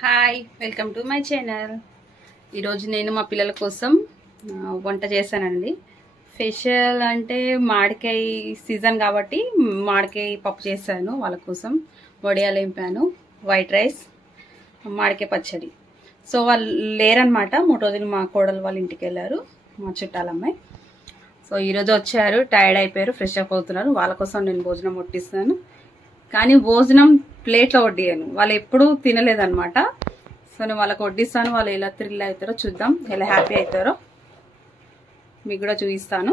Hi, welcome to my channel. ఈరోజు నేను మా పిల్లల కోసం వంట చేశానండి. స్పెషల్ అంటే మామిడికాయ సీజన్ కాబట్టి మామిడికాయ పప్పు చేశాను. వాళ్ళ కోసం వడియాలు వేపాను, వైట్ రైస్, మామిడికాయ పచ్చడి. సో వాళ్ళు లేరనమాట. 3 రోజులు మా కోడలు వాళ్ళ ఇంటికి వెళ్ళారు, మా చుట్టాలమ్మాయి. సో ఈరోజు వచ్చారు, టైర్డ్ అయిపోయారు, ఫ్రెష్ అప్ అవుతున్నారు. వాళ్ళ కోసం నేను భోజనం వడ్డిస్తాను. కానీ భోజనం ప్లేట్లో వడ్డియాను, వాళ్ళు ఎప్పుడూ తినలేదన్నమాట. సో నేను వాళ్ళకి వడ్డిస్తాను. వాళ్ళు ఎలా థ్రిల్ అవుతారో చూద్దాం, ఎలా హ్యాపీ అవుతారో మీకు కూడా చూపిస్తాను.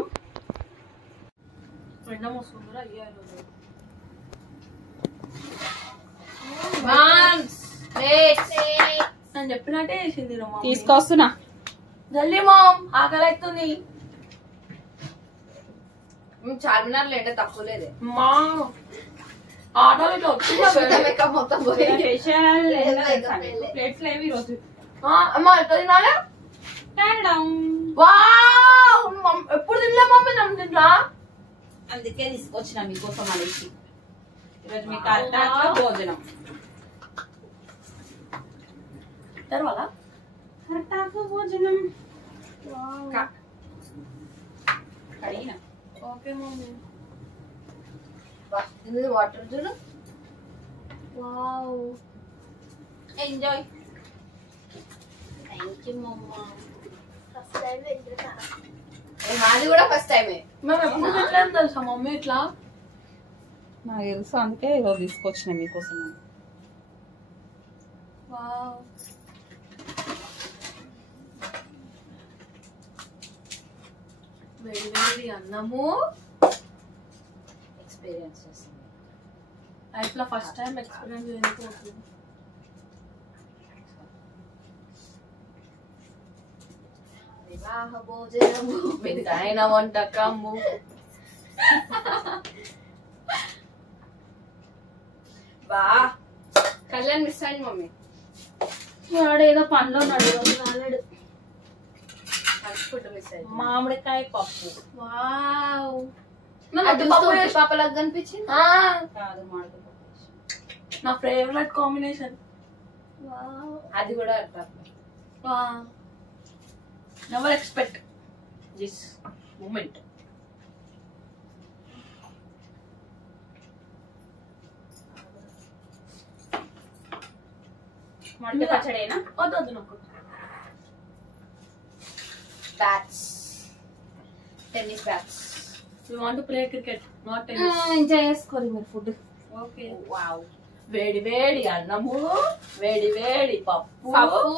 నేను చెప్పినట్టే చేసింది తీసుకొస్తున్నా. జల్దీ మామ్, ఆకలి అవుతుంది. చార్మినార్ లేంటే తక్కువ లేదే మా ఆటోలో ఇట్లా వచ్చింది మొత్తం స్పెషల్ ప్లేట్స్ లేవు ఈరోజు. అమ్మా ఎట్లా తినాలి? ఎప్పుడు తినలే మమ్మీ నన్ను తింటా. అందుకే తీసుకొచ్చిన మీకోసం అనేసి. ఈరోజు మీకు అట్టాక భోజనం తర్వాత అట్టాక భోజనం కడిగిన. Okay mummy. వాటర్ చూడు. Wow, enjoy. థ్యాంక్ యూ మమ్మా. మాది కూడా ఫస్ట్ టైమే. మేము ఎప్పుడు తినలేదు తెలుసా మమ్మీ ఇట్లా. నాకు తెలుసు, అందుకే ఈరోజు తీసుకొచ్చిన మీకోసం. వావ్, వేడి వేడి అన్నము. ఎక్స్పీరియన్స్ చేస్తుంది. లైఫ్ లో ఫస్ట్ టైం ఎక్స్పీరియన్స్ చేయకపోతుంది. వివాహ భోజనము వింతైన వంటకము. బా కళ్యాణ్ మిస్ అయింది మమ్మీ. వాడేదో పనిలో ఉన్నాడు, రాలేడు. ఫుడ్ మిస్ అయింది. మామిడికాయ పప్పు వావ్, పాపలాగా కనిపించింది. కాదు, మామిడికాయ పప్పు. నా ఫేవరెట్ కాంబినేషన్. అది కూడా నెవర్ ఎక్స్పెక్ట్ దిస్ మూమెంట్. మామిడికాయ పచ్చడేనా? వద్దు నాకు. Bats, tennis bats. We want to play cricket, not tennis. Enjoy చేసుకోవాలి మీరు ఫుడ్. Okay. వావ్. వేడి వేడి అన్నము, వేడి వేడి పప్పు, పప్పు,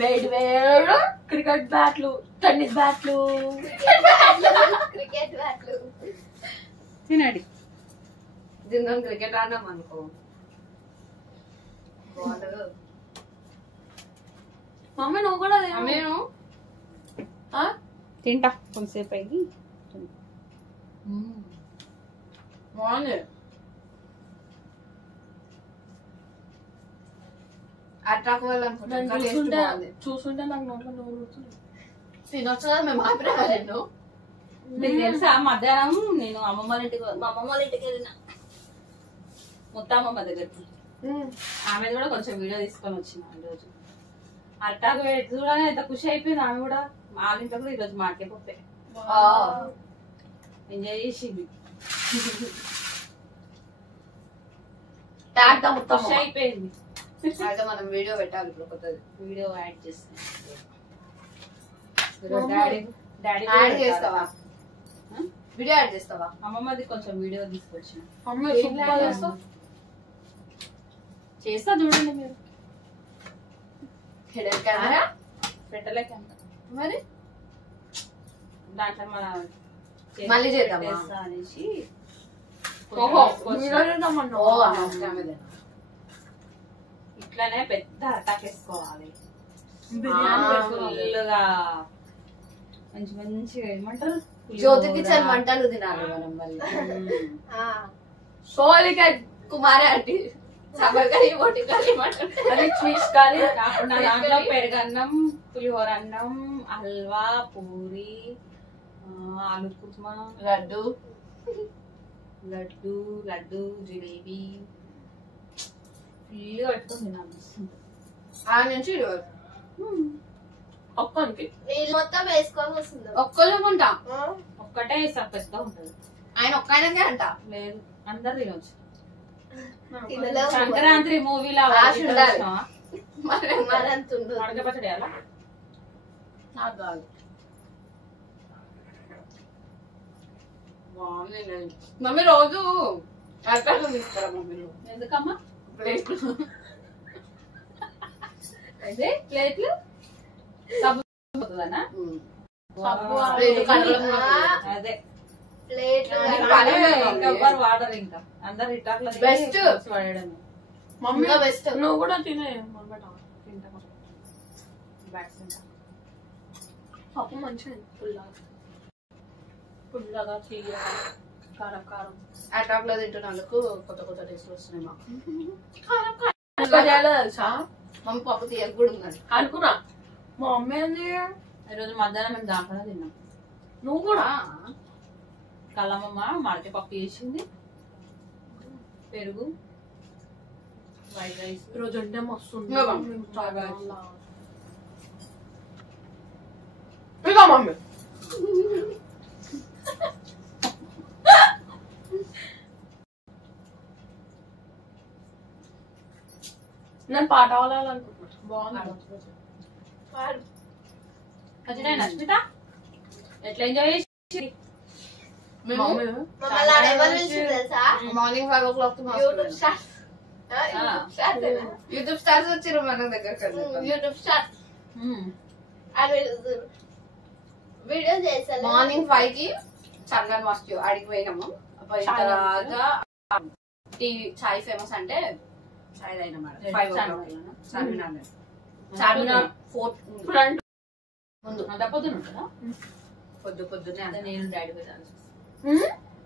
వేడి వేడి క్రికెట్ బ్యాట్లు, టెన్నిస్ బ్యాట్లు. క్రికెట్ బ్యాట్లు. తినండి. దీని క్రికెట్ ఆడినాం అనుకో. మమ్మీ నువ్వు కూడా నేను తింటా కొంతసేపు అయ్యి. బాగుంది. అట్రాక్ చూస్తుంటే నాకు నోట్లో నోరు ఊరుతుంది. తినొచ్చు కదా మేము ఆపిరావాలేను. మీకు తెలుసా, మధ్యాహ్నం నేను మా అమ్మమ్మ వాళ్ళ ఇంటికి వెళ్ళిన, ముత్తమ్మమ్మ దగ్గరికి. ఆమె కూడా కొంచెం వీడియో తీసుకొని వచ్చిన ఈరోజు. అట్టాకు చూడగానే ఎంత ఖుషి అయిపోయింది. ఆమె కూడా వాళ్ళ ఇంట్లో కూడా ఈరోజు మాకే పప్పే ఎంజాయ్ చేసింది. ఖుషి అయిపోయింది. అయితే మనం వీడియో పెట్టాలి ఇప్పుడు కొత్తది. వీడియో యాడ్ చేస్తాను. డాడీ యాడ్ చేస్తావా? వీడియో యాడ్ చేస్తావా? అమ్మమ్మది కొంచెం వీడియో తీసుకొచ్చిన. మమ్మీ సూపర్ చేస్తావు. చేస్తా చూడండి మీరు. హిడెన్ కెమెరా పెట్టలేక మరి దాంట్లో మన మళ్ళీ చేద్దామా అనేసి. ఇట్లానే పెద్ద అటాక్ వేసుకోవాలి. ఫుల్గా మంచి మంచిగా ఏమంటారు, జ్యోతి కిచెన్ వంటలు తినాలి మనం మళ్ళీ. సోలికాయ కుమారి ఆంటీ సబర్కాయ బొటికాయ అది ఫిష్ కానీ కాకుండా దాంట్లో పెరుగన్నం, పులిహోర అన్నం, హల్వా, పూరి, ఆలు కుర్మా, లడ్డు, లడ్డు, జిలేబీ ఫుల్గా పెట్టుకొని తినాలి. ఆ నుంచి ఇటు వరకు. ఒక్కనికి వీళ్ళు మొత్తం వేసుకొని వస్తుంది ఒక్కళ్ళు ఉంటాం. ఒక్కటే సర్ప్రైజ్గా ఉంటుంది. ఆయన ఒక్క ఆయనకే అంట. లేదు అందరు తినొచ్చు. తినలేము. సంక్రాంతి మూవీలో ఆశ ఉండాలి. మరంత ఉండదు. అడగ పచ్చడి అలా నాకు కాదు. బాగుంది. మమ్మీ రోజు అరకాయలు తీస్తారా మమ్మీ? ఎందుకమ్మా ప్లేట్లు అయితే ప్లేట్లు సబ్బు పోతుందనా? సబ్బు ప్లేట్లు కడగడం అదే ప్లేట్లు ఇంకెవ్వరు వాడరు. ఇంకా అందరు ఇట్లా Best. వాడడం. మమ్మీ ఇంకా best. నువ్వు కూడా తినే పప్పు మంచిగా పుల్లగా తీయగా కారం కారం అటాక్ లో తింటున్నందుకు కొత్త కొత్త టేస్ట్ వస్తున్నాయి మాకు. తెలుసా మమ్మీ పప్పు తీయక కూడా ఉన్నది. అనుకున్నా మా మమ్మీ ఏంది ఈరోజు మధ్యాహ్నం మేము దాంట్లో తిన్నాం. నువ్వు కూడా కళ్ళమ్మమ్మ మామిడి పప్పు చేసింది, పెరుగు, వైట్ రైస్. ఈరోజు అంటే మస్తుంది ఇంకా మమ్మీ. ఇక మమ్మీ నేను పాట పాడాలనుకుంటున్నా. బాగుంది. ఖచ్చితంగా నచ్చితా. ఎట్లా ఎంజాయ్ చేసి మేము మమ్మీ మమ్మల్ని ఎవరు పిలిచింది తెలుసా? Morning 5 o'clock YouTube stars. YouTube stars వచ్చారు మన దగ్గర. యూట్యూబ్ స్టార్స్ అని పిలుస్తారు. వీడియో చేసాను. మార్నింగ్ 5 కి చార్మినార్ మాస్క్ అడిగి పోయినాము. పోయిన తర్వాత టీవీ చాయ్ ఫేమస్ అంటే చాయ్ అయినమాట. 5 o'clock Charminar Charminar fourth front ముందు అంత పొద్దున ఉంటుందా? పొద్దున్నే అదే అంటే నేను డాడీ పోయి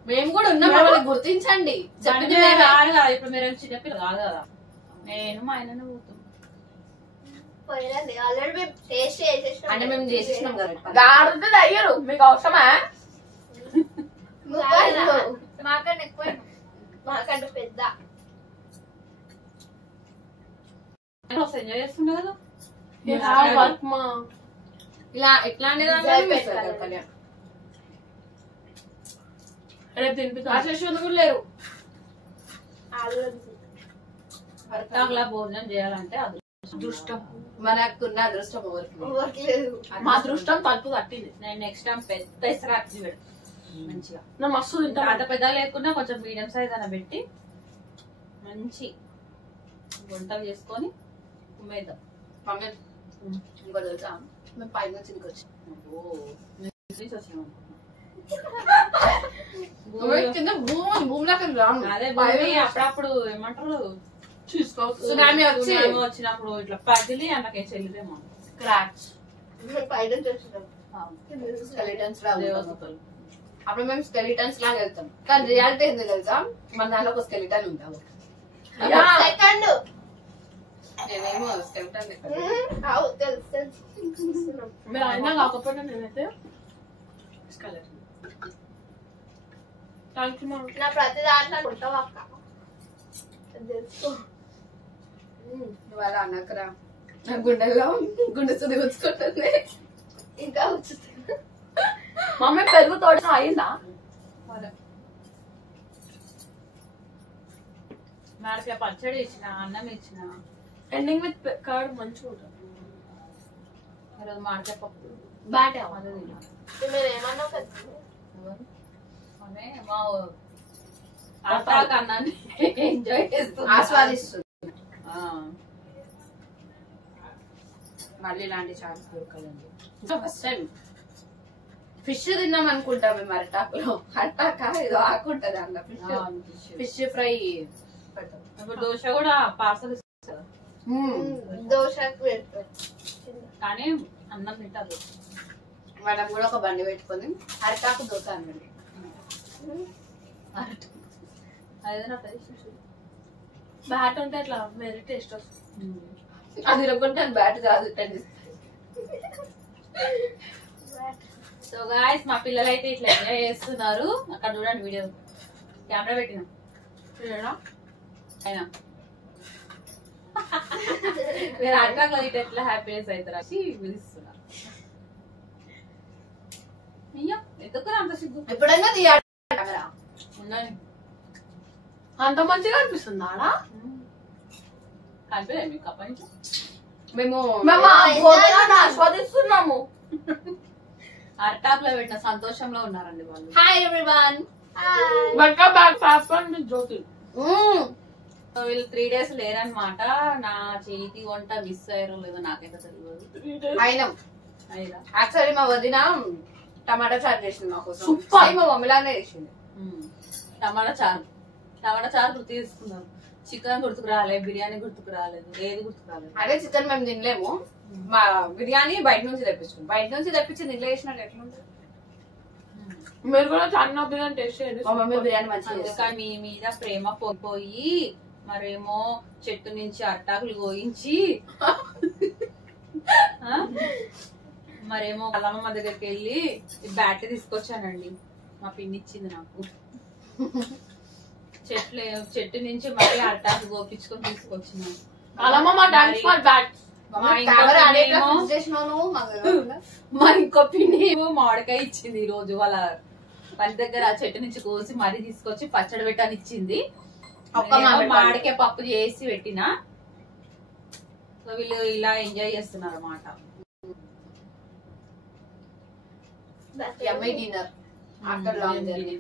మేము కూడా ఉన్నాం. మమ్మల్ని గుర్తించండి. చెప్పింది మేమే. రాదు కదా, ఇప్పుడు మీరు చిన్నపిల్ల కాదు కదా. నేను మా ఆయననే పోతాం. పోయినండి ఆల్రెడీ మేము టేస్ట్ చేసేసినాం. అంటే మేము చేసేసినాం కదా. గాడిద అయ్యారు మీకు అవసరమా? మాకంటే ఎక్కువ మాకంటే పెద్ద ఎంజాయ్ చేస్తుండే కదా. వర్క్ మా ఇలా ఎట్లాంటి రేపు తినిపిస్తా. ఆశీస్సులు కూడా లేరు. అట్లా భోజనం చేయాలంటే అది అదృష్టం. మనకున్న అదృష్టం ఎవరికి ఊరకలేదు. మా అదృష్టం తలుపు కట్టింది. నేను నెక్స్ట్ టైం పెద్ద ఇసరాకి పెడతా మంచిగా. నేను మస్తు తింటా. అంత పెద్దగా లేకుండా కొంచెం మీడియం సైజ్ అని పెట్టి మంచి వంటలు చేసుకొని ఉమ్మేద్దాం. మమ్మీ ఇంకో తెలుసా, మేము పై నుంచి ఇంటికి వచ్చాం. కింద భూమిలోకి రాను. అదే భూమి అప్పుడప్పుడు ఏమంటారు సునామీ వచ్చి వచ్చినప్పుడు ఇట్లా పగిలి అన్నకే చెల్లిదేమో క్రాక్స్ పైన చూసినాం. స్కెలిటన్స్ లాగా ఉంటాం. దేవతలు. అప్పుడు మేము స్కెలిటన్స్ లాగా వెళ్తాం. కానీ రియాలిటీ ఏంది తెలుసా, మన దాంట్లో ఒక స్కెలిటన్ ఉంటాము. సెకండ్ నేనేమో స్కెలిటన్ తెలుసు తెలుసు. మీరు అయినా కాకపోయినా నేనైతే థ్యాంక్ యూ. నా ప్రతి దాంట్లో ఉంటావు అక్క తెలుసుకో. ఇవాళ అన్నకరా నా గుండెల్లో గుండె సుది వచ్చుకుంటుంది. ఇంకా వచ్చుతుంది. మమ్మీ పెరుగు తోట అయిందా? మామిడికాయ పచ్చడి ఇచ్చిన, అన్నం ఇచ్చిన. ఎండింగ్ విత్ కర్డ్ మంచిగా ఉంటుంది. ఈరోజు మామిడికాయ పప్పు బాటే అదే తిన్నాను. మీరు ఏమన్నా కదా ఎవరు? ఆమె మా అట్టాక అన్నాన్ని ఎంజాయ్ చేస్తుంది, ఆస్వాదిస్తుంది. ఆ. మళ్ళీ ఇలాంటి ఛాన్స్ దొరకదండి. ఫస్ట్ టైం ఫిష్ తిన్నాం అనుకుంటాం మేము అరటాకులో. అరటాక ఏదో ఆకుంటది అన్న ఫిష్ ఫ్రై పెడతాం. ఇప్పుడు దోశ కూడా పార్సల్ ఇస్తారు దోశకు పెడతారు. కానీ అన్నం తింటారు. మనం కూడా ఒక బండి పెట్టుకొని అరటాకు దోశ అన్నది. అదే నా టేస్ట్. బ్యాట్ ఉంటే అట్లా వెరీ టేస్ట్ వస్తుంది. అది ఇరగొంటే బ్యాట్ కాదు. సో గాయస్ మా పిల్లలు అయితే ఇట్లా ఎంజాయ్ చేస్తున్నారు. అక్కడ చూడండి వీడియో కెమెరా పెట్టినా అయినా మీరు అట్లా ఇటు ఎట్లా హ్యాపీనెస్ అవుతారు అని పిలుస్తున్నా. అయ్యో ఎందుకు అంత సిగ్గు? ఎప్పుడైనా తీయాలి కెమెరా. ఉండండి. అంత మంచిగా అనిపిస్తుంది ఆడా. కనిపించలేదు మీకు అప్పటి నుంచి? మేము ఆ భోజనాన్ని ఆస్వాదిస్తున్నాము. అరటాకులో పెట్టిన సంతోషంలో ఉన్నారండి వాళ్ళు. Hi everyone. Welcome back Papan Jyothi. So వీళ్ళు 3 days లేరనమాట. నా చేతి వంట మిస్ అయ్యారో లేదో నాకైతే తెలియదు. అయినాం. అయినా యాక్చువల్లీ మా వదిన టమాటా చారు చేసింది మా కోసం. సూపర్. మా మమ్మీలానే చేసింది. టమాటా చారు గుర్తు తీసుకున్నాను. చికెన్ గుర్తుకు రాలేదు, బిర్యానీ గుర్తుకు రాలేదు, ఏది గుర్తుకు రాలేదు. అదే చికెన్ మేము తినలేము. మా బిర్యానీ బయట నుంచి తెప్పించుకున్నాం. బయట నుంచి తెప్పించి ఇంట్లో చేసినట్టు ఎట్లుంటుంది? మీరు కూడా చాలా బిర్యానీ టేస్ట్ చేయండి. మా మమ్మీ బిర్యానీ మంచిగా అందుకని మీ మీద ప్రేమ పోయి మరేమో చెట్టు నుంచి అట్టాకులు గోయించి మరేమో కలమ్మ దగ్గరికి వెళ్ళి బ్యాట్ తీసుకొచ్చానండి. మా పిన్ని ఇచ్చింది నాకు. చెట్టు నుంచి మరీ అట్టాకు గోపించుకొని తీసుకొచ్చినాను. అలామా మా డాన్స్ ఫర్ బ్యాట్. మా ఇంకో పిన్ని ఏమో మామిడికాయ ఇచ్చింది. ఈ రోజు వాళ్ళ పని దగ్గర ఆ చెట్టు నుంచి కోసి మరీ తీసుకొచ్చి పచ్చడి పెట్టని ఇచ్చింది. మామిడికాయ పప్పు చేసి పెట్టిన. సో వీళ్ళు ఇలా ఎంజాయ్ చేస్తున్నారు అన్నమాట. Dinner after long journey.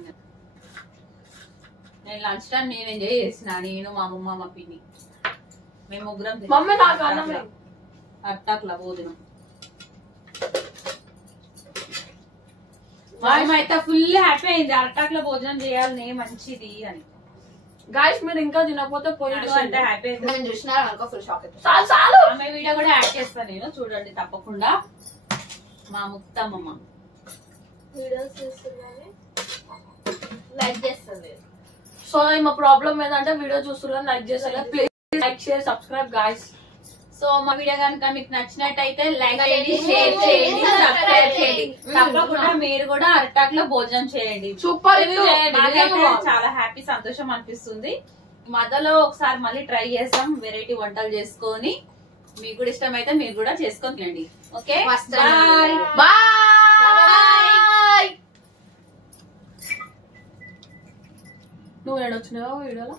నేను లంచ్ టైం నేను ఎంజాయ్ చేసిన. నేను మా అమ్మమ్మ మా పిన్ని మేము ముగ్గురం మమ్మీ నాకు అన్నం అట్టాకుల భోజనం. మేమైతే ఫుల్ హ్యాపీ అయింది. అరటాకుల భోజనం చేయాలని మంచిది అని. గాయస్ మీరు ఇంకా తినకపోతే పోయి అంటే హ్యాపీ అయితే నేను చూసినారు అనుకో ఫుల్ షాక్ అయితే. చాలు ఆమె వీడియో కూడా యాడ్ చేస్తాను నేను, చూడండి తప్పకుండా. మా ముక్తమ్మ వీడియోస్ చూస్తున్నాను, లైక్ చేస్తుంది. సో మా ప్రాబ్లం ఏంటంటే వీడియో చూస్తున్నా లైక్ చేస్తారు. Please like share subscribe guys. So మా వీడియో కనుక మీకు నచ్చినట్టయితే లైక్ చేయండి, షేర్ చేయండి, సబ్స్క్రైబ్ చేయండి. తప్పకుండా మీరు కూడా అరటాకులో భోజనం చేయండి. సూపర్. నాకైతే చాలా హ్యాపీ, సంతోషం అనిపిస్తుంది. మధ్యలో ఒకసారి మళ్ళీ ట్రై చేస్తాం వెరైటీ వంటలు చేసుకొని. మీకు కూడా ఇష్టం అయితే మీరు కూడా చేసుకొని తినండి. Okay bye bye. నువ్వు ఏడొచ్చినావా వీడియోలో?